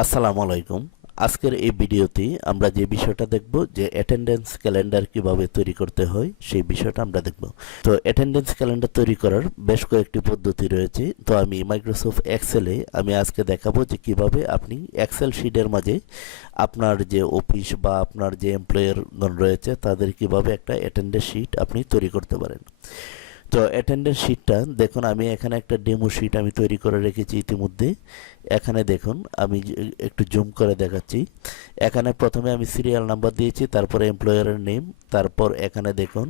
আসসালামু আলাইকুম। আজকের এই ভিডিওতে আমরা যে বিষয়টা দেখব যে অ্যাটেন্ডেন্স ক্যালেন্ডার কিভাবে তৈরি করতে হয় সেই বিষয়টা আমরা দেখব। তো অ্যাটেন্ডেন্স ক্যালেন্ডার তৈরি করার বেশ কয়েকটি পদ্ধতি রয়েছে। তো আমি মাইক্রোসফট এক্সেলে আমি আজকে দেখাবো যে কিভাবে আপনি এক্সেল শিটের মাঝে আপনার যে অফিস বা আপনার যে এমপ্লয়ারগণ রয়েছে তাদের কিভাবে একটা অ্যাটেন্ডেন্স শিট আপনি তৈরি করতে পারেন। তো অ্যাটেন্ডেন্স শিটটা দেখুন, আমি এখানে একটা ডেমো শিট আমি তৈরি করে রেখেছি ইতিমধ্যে। এখানে দেখুন, আমি একটু জুম করে দেখাচ্ছি। এখানে প্রথমে আমি সিরিয়াল নাম্বার দিয়েছি, তারপরে এমপ্লয়ারের নেম, তারপর এখানে দেখুন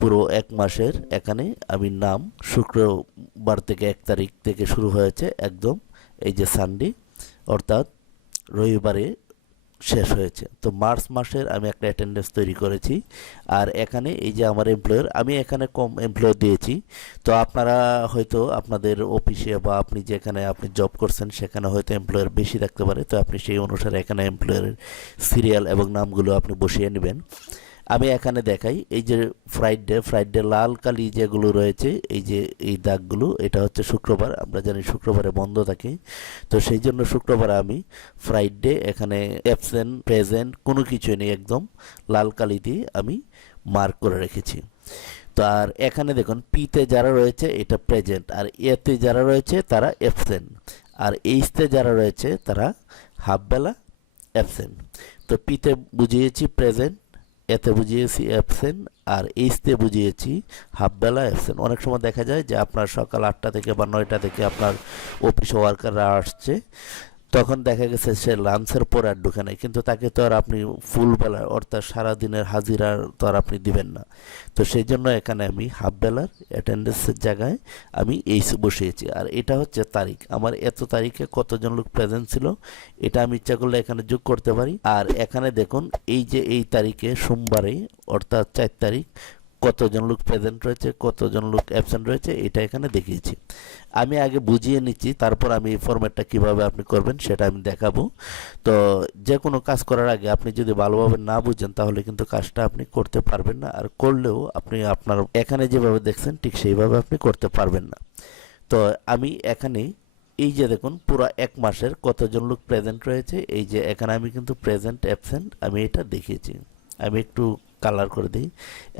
পুরো এক মাসের এখানে আমি নাম, শুক্রবার থেকে 1 তারিখ থেকে শুরু হয়েছে একদম এই যে সানডে, অর্থাৎ রবিবারে শেষ হয়েছে। তো মার্চ মাসের আমি একটা অ্যাটেন্ডেন্স তৈরি করেছি। আর এখানে এই যে আমার এমপ্লয়ার, আমি এখানে কম এমপ্লয়ার দিয়েছি। তো আপনারা হয়তো আপনাদের অফিসে বা আপনি যেখানে আপনি জব করছেন সেখানে হয়তো এমপ্লয়ার বেশি থাকতে পারে। তো আপনি সেই অনুসারে এখানে এমপ্লয়ারের সিরিয়াল এবং নামগুলো আপনি বসিয়ে নেবেন। আমি এখানে দেখাই, এই যে ফ্রাইডে লাল কালি যেগুলো রয়েছে, এই যে এই দাগগুলো, এটা হচ্ছে শুক্রবার। আমরা জানি শুক্রবারে বন্ধ থাকে। তো সেই জন্য শুক্রবারে আমি ফ্রাইডে এখানে অ্যাবসেন্ট প্রেজেন্ট কোনো কিছু নেই, একদম লাল কালি দিয়ে আমি মার্ক করে রেখেছি। তো আর এখানে দেখুন পিতে যারা রয়েছে এটা প্রেজেন্ট, আর এতে যারা রয়েছে তারা অ্যাবসেন্ট, আর এইচতে যারা রয়েছে তারা হাফ বেলা অ্যাবসেন্ট। তো পিতে বুঝিয়েছি প্রেজেন্ট, এতে বুঝিয়েছি অ্যাবসেন্ট, আর এইচতে বুঝিয়েছি হাফ বেলা অ্যাবসেন্ট। অনেক সময় দেখা যায় যে আপনার সকাল 8টা থেকে বা 9টা থেকে আপনার অফিসে ওয়ার্কাররা আসছে, তখন দেখা গেছে সে লাঞ্চের পর আর ঢুকে নাই, কিন্তু তাকে তো আর আপনি ফুল বেলা অর্থাৎ সারাদিনের হাজিরা তো আর আপনি দিবেন না। তো সেই জন্য এখানে আমি হাফ বেলার অ্যাটেন্ডেন্সের জায়গায় আমি এইচ বসিয়েছি। আর এটা হচ্ছে তারিখ, আমার এত তারিখে কতজন লোক প্রেজেন্ট ছিল এটা আমি ইচ্ছা করলে এখানে যোগ করতে পারি। আর এখানে দেখুন এই যে এই তারিখে সোমবারে অর্থাৎ 4 তারিখ কতজন লোক প্রেজেন্ট রয়েছে, কতজন লোক অ্যাবসেন্ট রয়েছে, এটা এখানে দেখিয়েছি। আমি আগে বুঝিয়ে নিচ্ছি, তারপর আমি এই ফরম্যাটটা কীভাবে আপনি করবেন সেটা আমি দেখাবো। তো যে কোনো কাজ করার আগে আপনি যদি ভালোভাবে না বুঝেন তাহলে কিন্তু কাজটা আপনি করতে পারবেন না, আর করলেও আপনি আপনার এখানে যেভাবে দেখছেন ঠিক সেইভাবে আপনি করতে পারবেন না। তো আমি এখানে এই যে দেখুন পুরো এক মাসের কতজন লোক প্রেজেন্ট রয়েছে, এই যে এখানে আমি কিন্তু প্রেজেন্ট অ্যাবসেন্ট আমি এটা দেখিয়েছি। আমি একটু কালার করে দিই।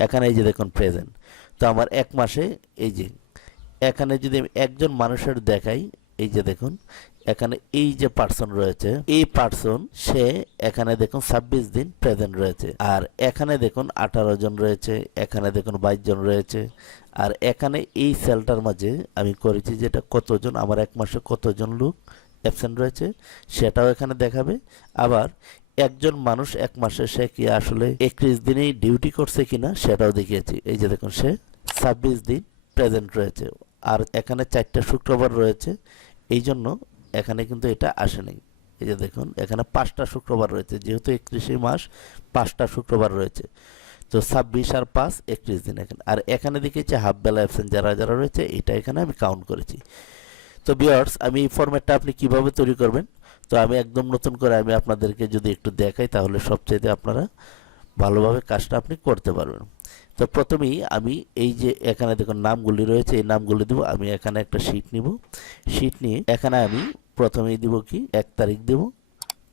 এখানে এই যে দেখুন প্রেজেন্ট। তো আমার এক মাসে এই যে এখানে যদি আমি একজন মানুষের দেখাই, এই যে দেখুন এখানে এই যে পার্সন রয়েছে, এই পার্সন সে এখানে দেখুন 26 দিন প্রেজেন্ট রয়েছে। আর এখানে দেখুন 18 জন রয়েছে, এখানে দেখুন 22 জন রয়েছে। আর এখানে এই সেলটার মাঝে আমি করেছি যেটা কতজন আমার এক মাসে কতজন লোক অ্যাবসেন্ট রয়েছে সেটাও এখানে দেখাবে। আবার একজন মানুষ এক মাসে সে কি আসলে 31 দিনেই ডিউটি করছে কিনা সেটাও দেখিয়েছি। এই যে দেখুন সে 26 দিন প্রেজেন্ট রয়েছে। আর এখানে 4টা শুক্রবার রয়েছে, এই জন্য এখানে কিন্তু এটা আসে নাই। এই যে দেখুন এখানে 5টা শুক্রবার রয়েছে, যেহেতু 31 মাস 5টা শুক্রবার রয়েছে। তো 26 আর 5 31 দিন এখানে। আর এখানে দেখিয়েছে হাফ বেলা অ্যাবসেন্ট যারা যারা রয়েছে, এটা এখানে আমি কাউন্ট করেছি। তো ভিউয়ার্স, আমি এই ফরম্যাটটা আপনি কিভাবে তৈরি করবেন, তো আমি একদম নতুন করে আমি আপনাদেরকে যদি একটু দেখাই তাহলে সবচেয়ে আপনারা ভালোভাবে কাজটা আপনি করতে পারবেন। তো প্রথমেই আমি এই যে এখানে দেখুন নামগুলি রয়েছে, এই নামগুলি দেব। আমি এখানে একটা শীট নিব, শীট নিয়ে এখানে আমি প্রথমেই দিব কি 1 তারিখ দেব,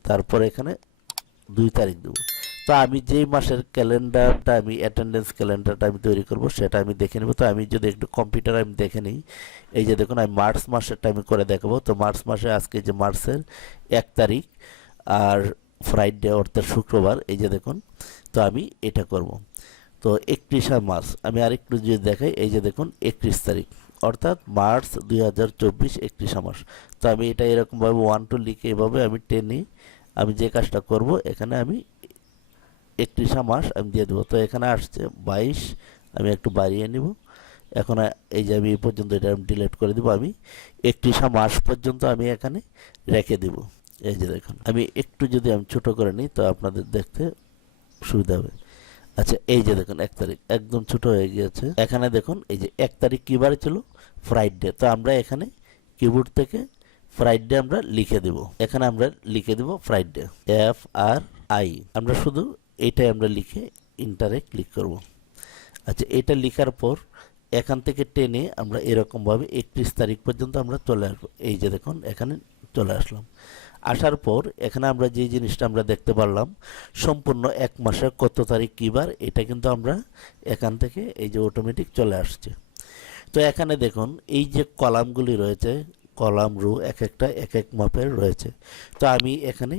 তারপর এখানে 2 তারিখ দেব। তো আমি যেই মাসের ক্যালেন্ডারটা আমি অ্যাটেন্ডেন্স ক্যালেন্ডারটা আমি তৈরি করব সেটা আমি দেখে নেব। তো আমি যদি একটু কম্পিউটারে আমি দেখে নিই, এই যে দেখুন আমি মার্চ মাসেরটা আমি করে দেখাবো। তো মার্চ মাসে আজকে যে মার্চের 1 তারিখ আর ফ্রাইডে অর্থাৎ শুক্রবার, এই যে দেখুন। তো আমি এটা করব। তো 31 মার্চ আমি আরেকটু যদি দেখাই, এই যে দেখুন 31 তারিখ অর্থাৎ মার্চ 2024 31 মাস। তো আমি এটা এরকমভাবে 1 2 লিখে এভাবে আমি টেনে আমি যে কাজটা করব এখানে আমি 31 মাস আমি দিয়ে দেবো। তো এখানে আসছে 22, আমি একটু বাড়িয়ে নিব। এখন এই যে আমি এই পর্যন্ত এটা আমি ডিলিট করে দেবো। আমি 31 মাস পর্যন্ত আমি এখানে রেখে দেব। এই যে দেখুন আমি একটু যদি আমি ছোট করে নিই তো আপনাদের দেখতে সুবিধা হবে। আচ্ছা, এই যে দেখুন 1 তারিখ একদম ছোট হয়ে গিয়েছে। এখানে দেখুন এই যে 1 তারিখ কি বারে ছিল, ফ্রাইডে। তো আমরা এখানে কিবোর্ড থেকে ফ্রাইডে আমরা লিখে দেব। এখানে আমরা লিখে দেব ফ্রাইডে, FRI। আমরা শুধু এটাই আমরা লিখে ইন্টারে ক্লিক করব। আচ্ছা, এটা লেখার পর এখান থেকে টেনে আমরা এরকমভাবে 31 তারিখ পর্যন্ত আমরা চলে আসবো। এই যে দেখুন এখানে চলে আসলাম। আসার পর এখানে আমরা যে জিনিসটা আমরা দেখতে পারলাম সম্পূর্ণ 1 মাসের কত তারিখ কী বার, এটা কিন্তু আমরা এখান থেকে এই যে অটোমেটিক চলে আসছে। তো এখানে দেখুন এই যে কলামগুলি রয়েছে, কলাম রো এক একটা এক এক মাপের রয়েছে। তো আমি এখানে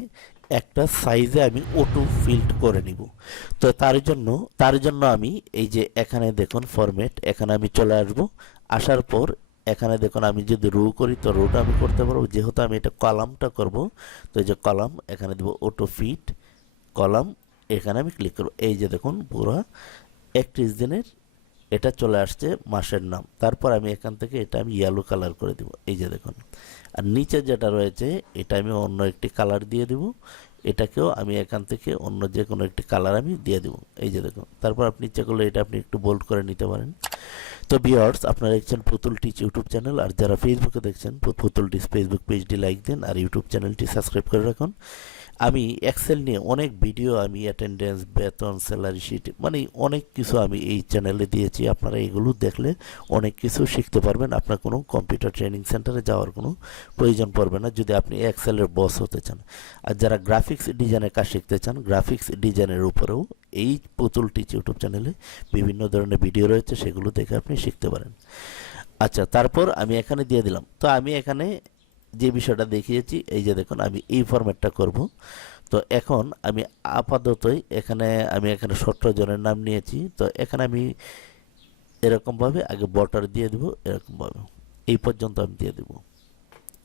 একটা সাইজে আমি অটো ফিল্ড করে নিব। তো তার জন্য আমি এই যে এখানে দেখুন ফরম্যাট, এখানে আমি চলে আসব। আসার পর এখানে দেখুন আমি যদি রো করি তো রোটা আমি করতে পারবো, যেহেতু আমি এটা কলামটা করব। তো এই যে কলাম এখানে দেবো অটো ফিট কলাম, এখানে আমি ক্লিক করব। এই যে দেখুন পুরো 31 দিনের এটা চলে আসছে মাসের নাম। তারপর আমি এখান থেকে এটা আমি ইয়েলো কালার করে দিব, এই যে দেখুন। আর নিচে যেটা রয়েছে এটা আমি অন্য একটি কালার দিয়ে দিব, এটাকেও আমি এখান থেকে অন্য যে কোনো একটি কালার আমি দিয়ে দেব, এই যে দেখুন। তারপর আপনি ইচ্ছা করলে এটা আপনি একটু বোল্ড করে নিতে পারেন। তো ভিউয়ার্স, আপনারা দেখছেন পুতুল টিচ ইউটিউব চ্যানেল, আর যারা ফেসবুকে দেখছেন পুতুল টিচ ফেসবুক পেজটি লাইক দেন আর ইউটিউব চ্যানেলটি সাবস্ক্রাইব করে রাখুন। আমি এক্সেল নিয়ে অনেক ভিডিও, আমি অ্যাটেন্ডেন্স, বেতন, স্যালারি শিট, মানে অনেক কিছু আমি এই চ্যানেলে দিয়েছি। আপনারা এগুলো দেখলে অনেক কিছু শিখতে পারবেন। আপনার কোনো কম্পিউটার ট্রেনিং সেন্টারে যাওয়ার কোনো প্রয়োজন পড়বে না যদি আপনি এক্সেলের বস হতে চান। আর যারা গ্রাফিক্স ডিজাইনের কাজ শিখতে চান, গ্রাফিক্স ডিজাইনের উপরেও এই পুতুল টিচ ইউটিউব চ্যানেলে বিভিন্ন ধরনের ভিডিও রয়েছে, সেগুলো দেখে আপনি শিখতে পারেন। আচ্ছা, তারপর আমি এখানে দিয়ে দিলাম। তো আমি এখানে যে বিষয়টা দেখিয়েছি, এই যে দেখুন আমি এই ফরম্যাটটা করব। তো এখন আমি আপাততই এখানে 17 জনের নাম নিয়েছি। তো এখানে আমি এরকমভাবে আগে বর্ডার দিয়ে দেব, এরকমভাবে এই পর্যন্ত আমি দিয়ে দেব।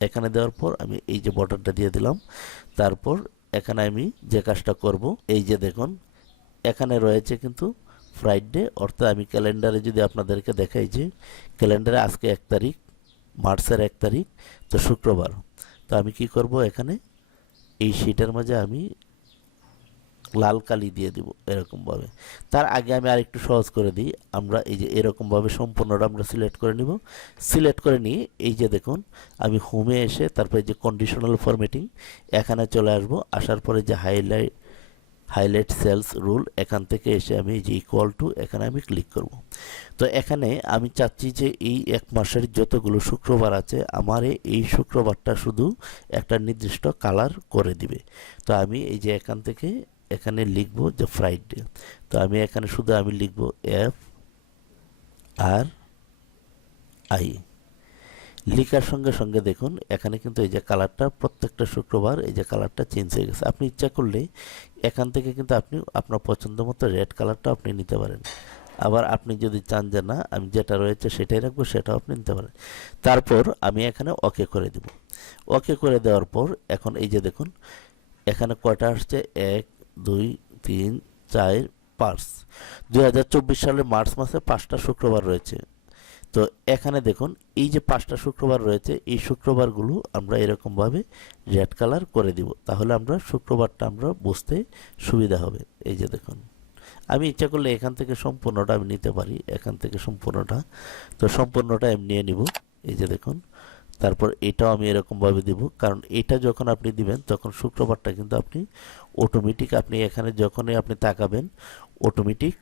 এখানে দেওয়ার পর আমি এই যে বর্ডারটা দিয়ে দিলাম। তারপর এখানে আমি যে কাজটা করব, এই যে দেখুন এখানে রয়েছে কিন্তু ফ্রাইডে, অর্থাৎ আমি ক্যালেন্ডারে যদি আপনাদেরকে দেখাই যে ক্যালেন্ডারে আজকে 1 তারিখ, মার্চের 1 তারিখ, তো শুক্রবার। তো আমি কি করব, এখানে এই শীটের মাঝে আমি লাল কালি দিয়ে দিব এরকমভাবে। তার আগে আমি আরেকটু সহজ করে দিই। আমরা এই যে এরকমভাবে সম্পূর্ণটা আমরা সিলেক্ট করে নিব। সিলেক্ট করে নিয়ে এই যে দেখুন আমি হোমে এসে তারপরে যে কন্ডিশনাল ফরম্যাটিং এখানে চলে আসব। আসার পরে যে হাইলাইট সেলস রুল, এখান থেকে এসে আমি এই যে ইকুয়াল টু, এখানে আমি ক্লিক করব। তো এখানে আমি চাচ্ছি যে এই 1 মাসের যতগুলো শুক্রবার আছে, আমার এই শুক্রবারটা শুধু একটা নির্দিষ্ট কালার করে দিবে। তো আমি এই যে এখান থেকে এখানে লিখব যে ফ্রাইডে। তো আমি এখানে শুধু আমি লিখব FRI। লিখার সঙ্গে সঙ্গে দেখুন এখানে কিন্তু এই যে কালারটা প্রত্যেকটা শুক্রবার এই যে কালারটা চেঞ্জ হয়ে গেছে। আপনি ইচ্ছা করলে এখান থেকে কিন্তু আপনি আপনার পছন্দ মতো রেড কালারটা আপনি নিতে পারেন। আবার আপনি যদি চান যে না আমি যেটা রয়েছে সেটাই রাখবো, সেটাও আপনি নিতে পারেন। তারপর আমি এখানে ওকে করে দেব। ওকে করে দেওয়ার পর এখন এই যে দেখুন এখানে কয়টা আসছে, 1 2 3 4 5। 2024 সালের মার্চ মাসে 5টা শুক্রবার রয়েছে। তো এখানে দেখুন এই যে 5টা শুক্রবার রয়েছে, এই শুক্রবারগুলো আমরা এরকমভাবে রেড কালার করে দিব। তাহলে আমরা শুক্রবারটা আমরা বুঝতে সুবিধা হবে। এই যে দেখুন আমি ইচ্ছা করলে এখান থেকে সম্পূর্ণটা আমি নিতে পারি, এখান থেকে সম্পূর্ণটা। তো সম্পূর্ণটা আমি নিয়ে নিব, এই যে দেখুন। তারপর এটাও আমি এরকমভাবে দিব, কারণ এটা যখন আপনি দিবেন তখন শুক্রবারটা কিন্তু আপনি অটোমেটিক, আপনি এখানে যখনই আপনি তাকাবেন অটোমেটিক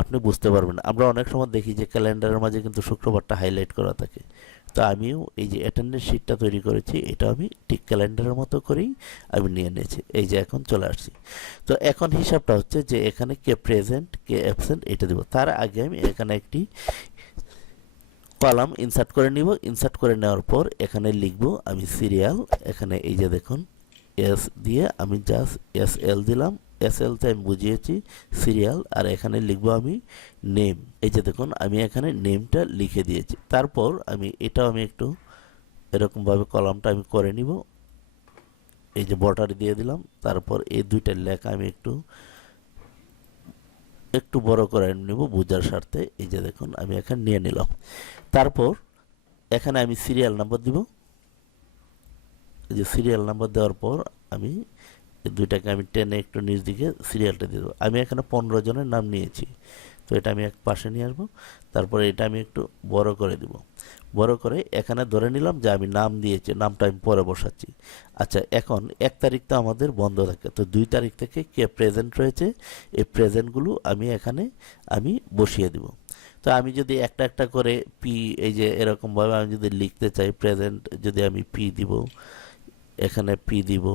আপনি বুঝতে পারবেন। আমরা অনেক সময় দেখি যে ক্যালেন্ডারের মাঝে কিন্তু শুক্রবারটা হাইলাইট করা থাকে। তো আমিও এই যে অ্যাটেন্ডেন্স শিটটা তৈরি করেছি, এটা আমি ঠিক ক্যালেন্ডারের মতো করেই আমি নিয়ে নিয়েছি। এই যে এখন চলে আসছি। তো এখন হিসাবটা হচ্ছে যে এখানে কে প্রেজেন্ট কে অ্যাবসেন্ট এটা দেব। তার আগে আমি এখানে একটি কলাম ইনসার্ট করে নিব। ইনসার্ট করে নেওয়ার পর এখানে লিখব আমি সিরিয়াল। এখানে এই যে দেখুন এস দিয়ে আমি জাস্ট SL দিলাম। SL তে আমি বুঝিয়েছি সিরিয়াল, আর এখানে লিখব আমি নেম। এই যে দেখুন আমি এখানে নেমটা লিখে দিয়েছি। তারপর আমি এটাও আমি একটু এরকমভাবে কলামটা আমি করে নিব। এই যে বর্ডার দিয়ে দিলাম। তারপর এই দুইটা লেখা আমি একটু বড় করে নেব বোঝার স্বার্থে। এই যে দেখুন আমি এখানে নিয়ে নিলাম। তারপর এখানে আমি সিরিয়াল নাম্বার দিব। এই যে সিরিয়াল নাম্বার দেওয়ার পর আমি এই দুইটাকে আমি টেনে একটু নিচ দিকে সিরিয়ালটা দিয়ে দেবো। আমি এখানে 15 জনের নাম নিয়েছি, তো এটা আমি এক পাশে নিয়ে আসবো। তারপরে এটা আমি একটু বড় করে দিব। বড় করে এখানে ধরে নিলাম যে আমি নাম দিয়েছি, নামটা আমি পরে বসাচ্ছি। আচ্ছা, এখন 1 তারিখ তো আমাদের বন্ধ থাকে, তো 2 তারিখ থেকে কে প্রেজেন্ট রয়েছে এই প্রেজেন্টগুলো আমি এখানে আমি বসিয়ে দিব। তো আমি যদি একটা একটা করে পি, এই যে এরকমভাবে আমি যদি লিখতে চাই প্রেজেন্ট, যদি আমি পি দিব, এখানে পি দিব,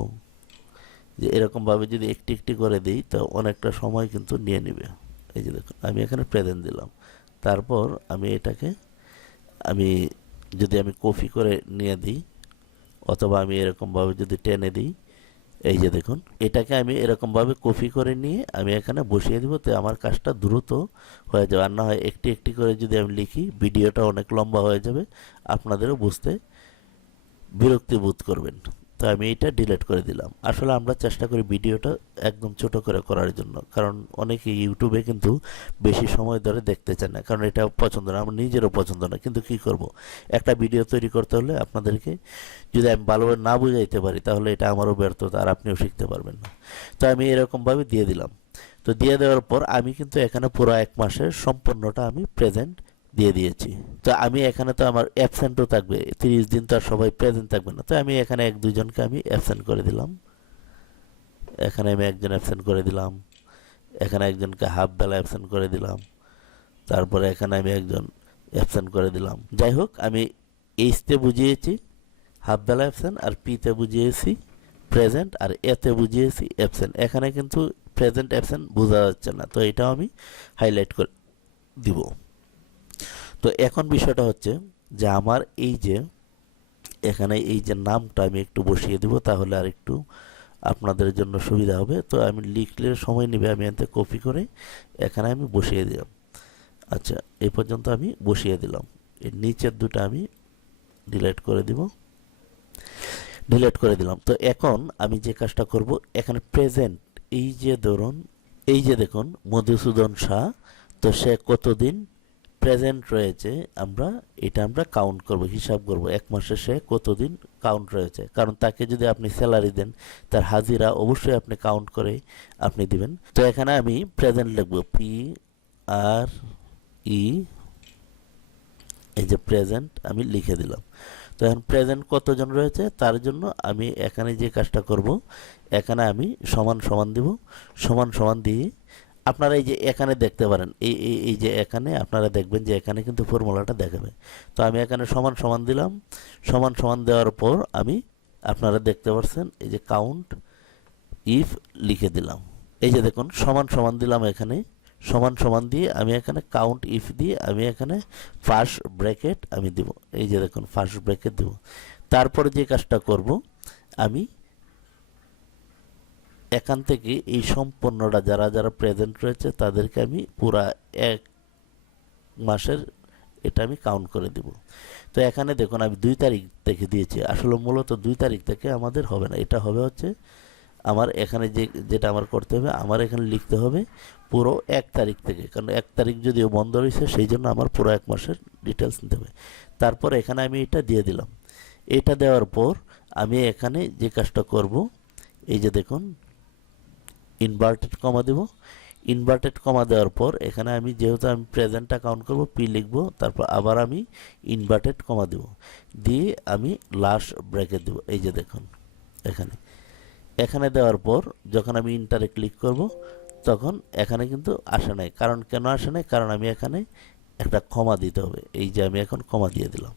যে এরকমভাবে যদি একটি একটি করে দিই তো অনেকটা সময় কিন্তু নিয়ে নেবে। এই যে দেখুন আমি এখানে প্রেজেন্ট দিলাম, তারপর আমি এটাকে আমি যদি আমি কপি করে নিয়ে দিই অথবা আমি এরকমভাবে যদি টেনে দিই, এই যে দেখুন এটাকে আমি এরকমভাবে কপি করে নিয়ে আমি এখানে বসিয়ে দিব, তো আমার কাজটা দ্রুত হয়ে যাবে। আর না হয় একটি একটি করে যদি আমি লিখি ভিডিওটা অনেক লম্বা হয়ে যাবে, আপনাদেরও বুঝতে বিরক্তি বোধ করবেন। তো আমি এটা ডিলিট করে দিলাম। আসলে আমরা চেষ্টা করি ভিডিওটা একদম ছোট করে করার জন্য, কারণ অনেকে ইউটিউবে কিন্তু বেশি সময় ধরে দেখতে চায় না, কারণ এটা পছন্দ না, আমার নিজেরও পছন্দ না। কিন্তু কি করব, একটা ভিডিও তৈরি করতে হলে আপনাদেরকে যদি আমি ভালোভাবে না বুঝাইতে পারি তাহলে এটা আমারও ব্যর্থতা, আর আপনিও শিখতে পারবেন না। তো আমি এরকমভাবে দিয়ে দিলাম। তো দিয়ে দেওয়ার পর আমি কিন্তু এখানে পুরো 1 মাসের সম্পূর্ণটা আমি প্রেজেন্ট দিয়ে দিয়েছি। তো আমি এখানে তো আমার অ্যাবসেন্টও থাকবে, 30 দিন তো আর সবাই প্রেজেন্ট থাকবে না। তো আমি এখানে 1-2 জনকে আমি অ্যাবসেন্ট করে দিলাম, এখানে আমি একজন অ্যাবসেন্ট করে দিলাম, এখানে একজনকে হাফ বেলা অ্যাবসেন্ট করে দিলাম, তারপরে এখানে আমি একজন অ্যাবসেন্ট করে দিলাম। যাই হোক, আমি এইচতে বুঝিয়েছি হাফ বেলা অ্যাবসেন্ট, আর পিতে বুঝিয়েছি প্রেজেন্ট, আর এতে বুঝিয়েছি অ্যাবসেন্ট। এখানে কিন্তু প্রেজেন্ট অ্যাবসেন্ট বোঝা যাচ্ছে না, তো এটাও আমি হাইলাইট করে দিব। তো এখন বিষয়টা হচ্ছে যে আমার এই যে এখানে এই যে নামটা আমি একটু বসিয়ে দিব, তাহলে আর একটু আপনাদের জন্য সুবিধা হবে। তো আমি লিখলে সময় নেবে, আমি এতে কপি করে এখানে আমি বসিয়ে দিলাম। আচ্ছা, এই পর্যন্ত আমি বসিয়ে দিলাম। এর নিচের দুটো আমি ডিলিট করে দিব, ডিলিট করে দিলাম। তো এখন আমি যে কাজটা করব, এখানে প্রেজেন্ট এই যে ধরুন এই যে দেখুন মধুসূদন শাহ, তো সে কতদিন প্রেজেন্ট রয়েছে আমরা কাউন্ট করব, হিসাব করব 1 মাসে সে কতদিন কাউন্ট রয়েছে। কারণ তাকে যদি আপনি স্যালারি দেন, তার হাজিরা অবশ্যই আপনি কাউন্ট করে আপনি দিবেন। তো এখানে আমি প্রেজেন্ট লিখব, পি আর ই, এই যে প্রেজেন্ট আমি লিখে দিলাম। তো এখন প্রেজেন্ট কতজন রয়েছে তার জন্য আমি এখানে যে কাজটা করব, এখানে আমি সমান সমান দিব, সমান সমান দিয়ে আপনারা এই যে এখানে দেখতে পারেন, এই যে এখানে আপনারা দেখবেন যে এখানে কিন্তু ফর্মুলাটা দেখাবে। তো আমি এখানে সমান সমান দিলাম, সমান সমান দেওয়ার পর আমি আপনারা দেখতে পাচ্ছেন এই যে কাউন্ট ইফ লিখে দিলাম। এই যে দেখুন সমান সমান দিলাম, এখানে সমান সমান দিয়ে আমি এখানে কাউন্ট ইফ দিয়ে আমি এখানে ফার্স্ট ব্র্যাকেট আমি দিব। এই যে দেখুন ফার্স্ট ব্র্যাকেট দিব। তারপরে যে কাজটা করব, আমি এখান থেকে এই সম্পূর্ণটা যারা যারা প্রেজেন্ট রয়েছে তাদেরকে আমি পুরা 1 মাসের এটা আমি কাউন্ট করে দিব। তো এখানে দেখুন আমি 2 তারিখ থেকে দিয়েছি, আসলে মূলত 2 তারিখ থেকে আমাদের হবে না, এটা হবে হচ্ছে আমার এখানে যেটা আমার করতে হবে, আমার এখানে লিখতে হবে পুরো 1 তারিখ থেকে, কারণ 1 তারিখ যদিও বন্ধ রয়েছে সেই জন্য আমার পুরো 1 মাসের ডিটেলস নিতে হবে। তারপর এখানে আমি এটা দিয়ে দিলাম। এটা দেওয়ার পর আমি এখানে যে কাজটা করব, এই যে দেখুন ইনভার্টেড কমা দেব। ইনভার্টেড কমা দেওয়ার পর এখানে আমি যেহেতু আমি প্রেজেন্টটা কাউন্ট করব, পি লিখব, তারপর আবার আমি ইনভার্টেড কমা দেব, দিয়ে আমি লাস্ট ব্র্যাকেট দেব। এই যে দেখুন এখানে এখানে দেওয়ার পর যখন আমি ইন্টারে ক্লিক করব তখন এখানে কিন্তু আসে নাই। কারণ কেন আসে নাই, কারণ আমি এখানে একটা কমা দিতে হবে। এই যে আমি এখন কমা দিয়ে দিলাম।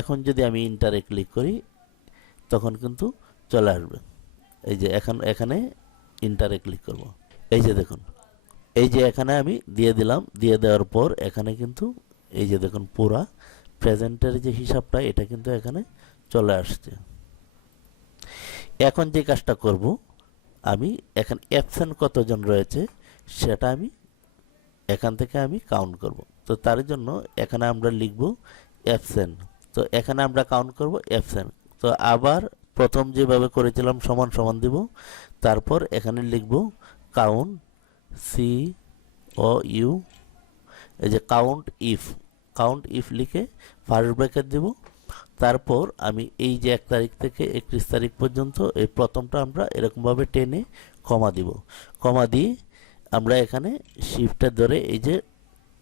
এখন যদি আমি ইন্টারে ক্লিক করি তখন কিন্তু চলে আসবে। এই যে এখানে ইন্টারে ক্লিক করব, এই যে দেখুন এই যে এখানে আমি দিয়ে দিলাম। দিয়ে দেওয়ার পর এখানে কিন্তু এই যে দেখুন পুরা প্রেজেন্টের যে হিসাবটা এটা কিন্তু এখানে চলে আসছে। এখন যে কাজটা করব, আমি এখানে অ্যাবসেন্ট কতজন রয়েছে সেটা আমি এখান থেকে আমি কাউন্ট করব। তো তার জন্য এখানে আমরা লিখব অ্যাবসেন্ট। তো এখানে আমরা কাউন্ট করব অ্যাবসেন্ট। তো আবার প্রথম যেভাবে করেছিলাম সমান সমান দিব, তারপর এখানে লিখব কাউন্ট সি ও ইউ, এই যে কাউন্ট ইফ লিখে ফার্স্ট ব্র্যাকেট দেব। তারপর আমি এই যে 1 তারিখ থেকে 31 তারিখ পর্যন্ত এই প্রথমটা আমরা এরকমভাবে টেনে কমা দিব। কমা দিয়ে আমরা এখানে শিফটে ধরে এই যে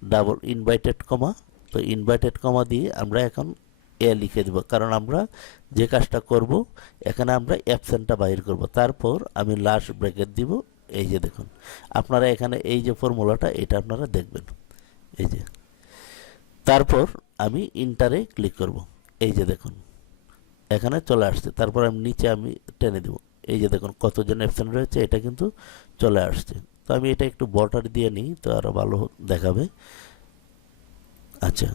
ডাবল ইনভার্টেড কমা, তো ইনভার্টেড কমা দিয়ে আমরা এখন এ লিখে দেব, কারণ আমরা যে কাজটা করব এখানে আমরা অ্যাবসেন্টটা বাইর করব। তারপর আমি লাস্ট ব্র্যাকেট দিব। এই যে দেখুন আপনারা এখানে এই যে ফর্মুলাটা এটা আপনারা দেখবেন। এই যে তারপর আমি ইন্টারে ক্লিক করব। এই যে দেখুন এখানে চলে আসছে। তারপর আমি নিচে আমি টেনে দেব, এই যে দেখুন কতজন অ্যাবসেন্ট রয়েছে, এটা কিন্তু চলে আসছে। তো আমি এটা একটু বর্ডার দিয়ে নিই, তো আরো ভালো দেখাবে। আচ্ছা,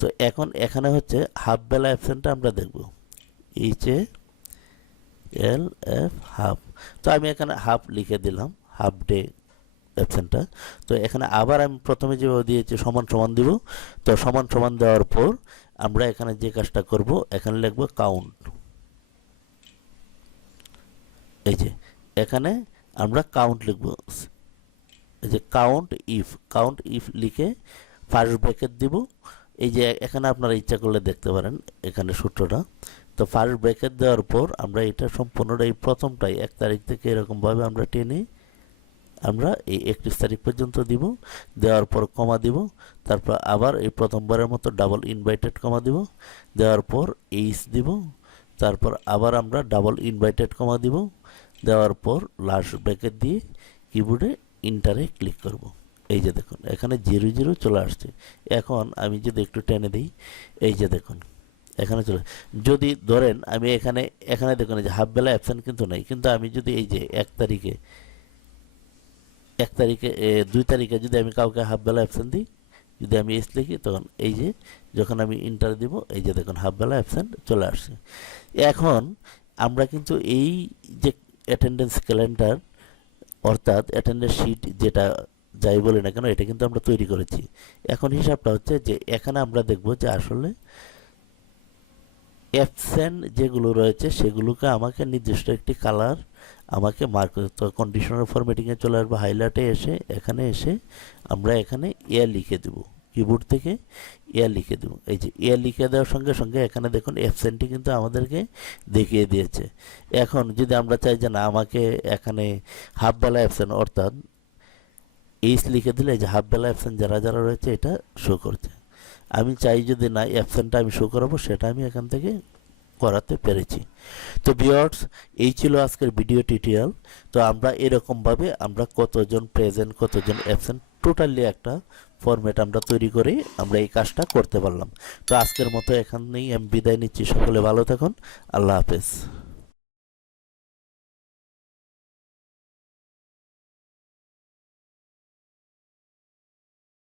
তো এখন এখানে হচ্ছে হাফ বেলা অ্যাবসেন্টটা আমরা দেখব, HALF হাফ। তো আমি এখানে হাফ লিখে দিলাম, হাফ ডে অ্যাবসেন্টটা। তো এখানে আবার আমি প্রথমে যেভাবে দিয়েছি সমান সমান দিব। তো সমান সমান দেওয়ার পর আমরা এখানে যে কাজটা করব, এখানে লিখব কাউন্ট। এই যে এখানে আমরা কাউন্ট লিখব, এই যে কাউন্ট ইফ লিখে ফার্স্ট ব্র্যাকেট দিব। এই যে এখানে আপনারা ইচ্ছা করলে দেখতে পারেন এখানে সূত্রটা। তো ফার্স্ট ব্র্যাকেট দেওয়ার পর আমরা এটা সম্পূর্ণটা এই প্রথমটাই 1 তারিখ থেকে এরকমভাবে আমরা টেনে আমরা এই 31 তারিখ পর্যন্ত দিব। দেওয়ার পর কমা দিব, তারপর আবার এই প্রথমবারের মতো ডাবল ইনভাইটেড কমা দিব, দেওয়ার পর এইচ দিব, তারপর আবার আমরা ডাবল ইনভাইটেড কমা দিব, দেওয়ার পর লাস্ট ব্র্যাকেট দিয়ে কিবোর্ডে ইন্টারে ক্লিক করব। এই যে দেখুন এখানে 00 চলে আসছে। এখন আমি যদি একটু টেনে দিই, এই যে দেখুন এখানে চলে। যদি ধরেন আমি এখানে দেখুন এই যে হাফ বেলা অ্যাবসেন্ট কিন্তু নাই, কিন্তু আমি যদি এই যে 1 তারিখে 2 তারিখে যদি আমি কাউকে হাফ বেলা অ্যাবসেন্ট দিই, যদি আমি এস লিখি, তখন এই যে যখন আমি ইন্টার দিব, এই যে দেখুন হাফ বেলা অ্যাবসেন্ট চলে আসছে। এখন আমরা কিন্তু এই যে অ্যাটেন্ডেন্স ক্যালেন্ডার অর্থাৎ অ্যাটেন্ডেন্স শিট যেটা যাই বলি না কেন, এটা কিন্তু আমরা তৈরি করেছি। এখন হিসাবটা হচ্ছে যে এখানে আমরা দেখব যে আসলে অ্যাবসেন্ট যেগুলো রয়েছে সেগুলোকে আমাকে নির্দিষ্ট একটি কালার আমাকে মার্ক করতে। তো কন্ডিশনাল ফরম্যাটিংয়ে চলে আসবো, হাইলাইটে এসে এখানে এসে আমরা এখানে লিখে দেব, কিবোর্ড থেকে লিখে দেব। এই যে লিখে দেওয়ার সঙ্গে সঙ্গে এখানে দেখুন অ্যাবসেন্টটি কিন্তু আমাদেরকে দেখিয়ে দিয়েছে। এখন যদি আমরা চাই যে না আমাকে এখানে হাফ বেলা অ্যাবসেন্ট অর্থাৎ এইচ লিখে দিলে এই যে হাফ বেলা অ্যাবসেন্ট যারা যারা রয়েছে এটা শো করছে। আমি চাই যদি না অ্যাবসেন্টটা আমি শো করাবো, সেটা আমি এখান থেকে করাতে পেরেছি। তো ভিউয়ার্স, এই ছিল আজকের ভিডিও টিউটোরিয়াল। তো আমরা এরকমভাবে আমরা কতজন প্রেজেন্ট কতজন অ্যাবসেন্ট টোটালি একটা ফরম্যাট আমরা তৈরি করে আমরা এই কাজটা করতে পারলাম। তো আজকের মতো এখানেই আমি বিদায় নিচ্ছি। সকলে ভালো থাকুন, আল্লাহ হাফেজ।